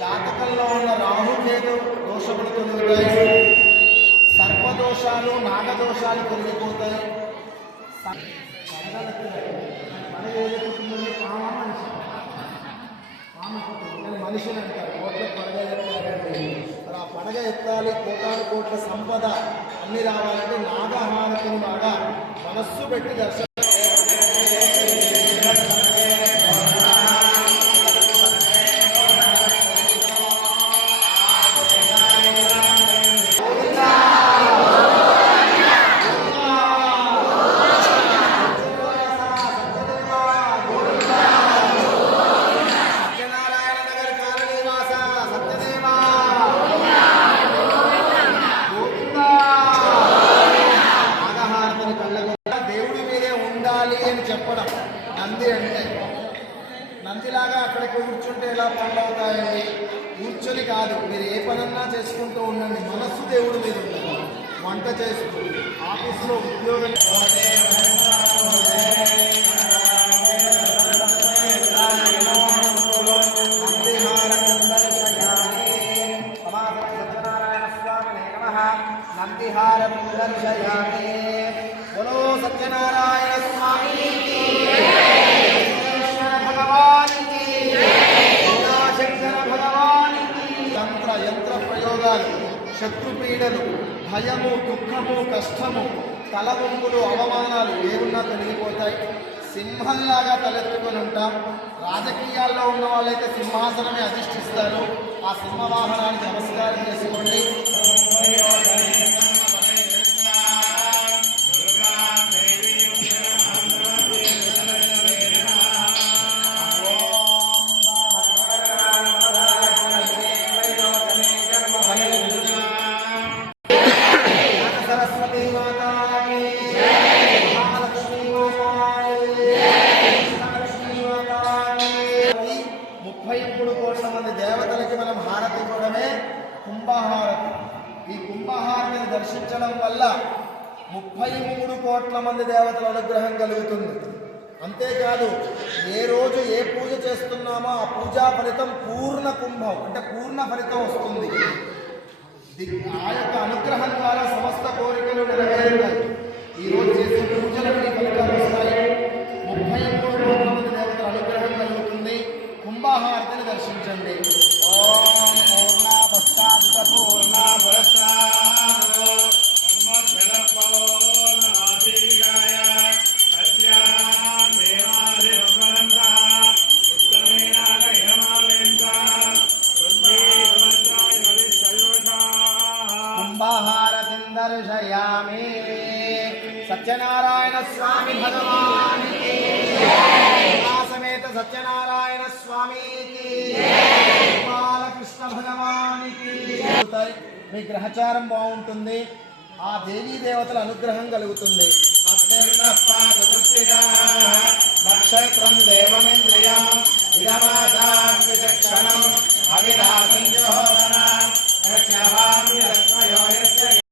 జాతకంలో ఉన్న రాహుకేతు దోషములు తొలగుతాయి, సర్పదోషాలు నాగదోషాలు తొలగిపోతాయి. మనిషిని అంటారు కోట్ల పడగ ఎత్తాలంటే, మరి ఆ పడగ ఎత్తాలి, కోటాను కోట్ల సంపద అన్ని రావాలంటే నాగహారతిని బాగా మనస్సు పెట్టి దర్శనం అని చెప్పడం. నంది అంటే నందిలాగా అక్కడికి కూర్చుంటే ఎలా పనులు అవుతాయండి? కూర్చొని కాదు, మీరు ఏ పనన్నా చేసుకుంటూ ఉండండి, మనస్సు దేవుడి మీద ఉంటుంది. వంట చేస్తూ, ఆఫీసులో ఉద్యోగం నందిహార దర్శయామి. बोलो सत्यनारायण स्वामी की भगवान की शंकर भगवान की. తంత్ర యంత్ర ప్రయోగాలు, శత్రుపీడలు, భయము, దుఃఖము, కష్టము, తలవంపులు, అవమానాలు ఏమున్నా తొలగిపోతాయి. సింహంలాగా తలెత్తుకొని ఉంటాం. రాజకీయాల్లో ఉన్న వాళ్ళైతే సింహాసనమే అధిష్ఠిస్తారు. ఆ సింహవాహనానికి నమస్కారం చేసుకోండి. దేవతలకి మనం హారతి ఇవ్వడమే కుంభహారతి. ఈ కుంభహారతిని దర్శించడం వల్ల 33 కోట్ల మంది దేవతల అనుగ్రహం కలుగుతుంది. అంతేకాదు, ఏ రోజు ఏ పూజ చేస్తున్నామో ఆ పూజా ఫలితం పూర్ణ కుంభం అంటే పూర్ణ ఫలితం వస్తుంది. ఆ యొక్క అనుగ్రహం ద్వారా సమస్త కోరికలు నెరవేరుతాయి. ఈరోజు చేసే పూజలకు ఫలితాలు వస్తాయి. 33 కోట్ల మంది దేవతల అనుగ్రహం కలుగుతుంది. కుంభహారతిని దర్శించండి. ఓం పూర్ణ పశ్చాత్త పూర్ణ కుంభహారతిం దర్శయామి. సత్యనారాయణ స్వామి భగవాన్ కి సమేత సత్యనారాయణ స్వామికి, బాలకృష్ణ భగవానికి. మీ గ్రహచారం బాగుంటుంది, ఆ దేవీ దేవతల అనుగ్రహం కలుగుతుంది. నక్షత్రం దేవమింద్రియం ఇదమాసాక్షణం అవిరాజం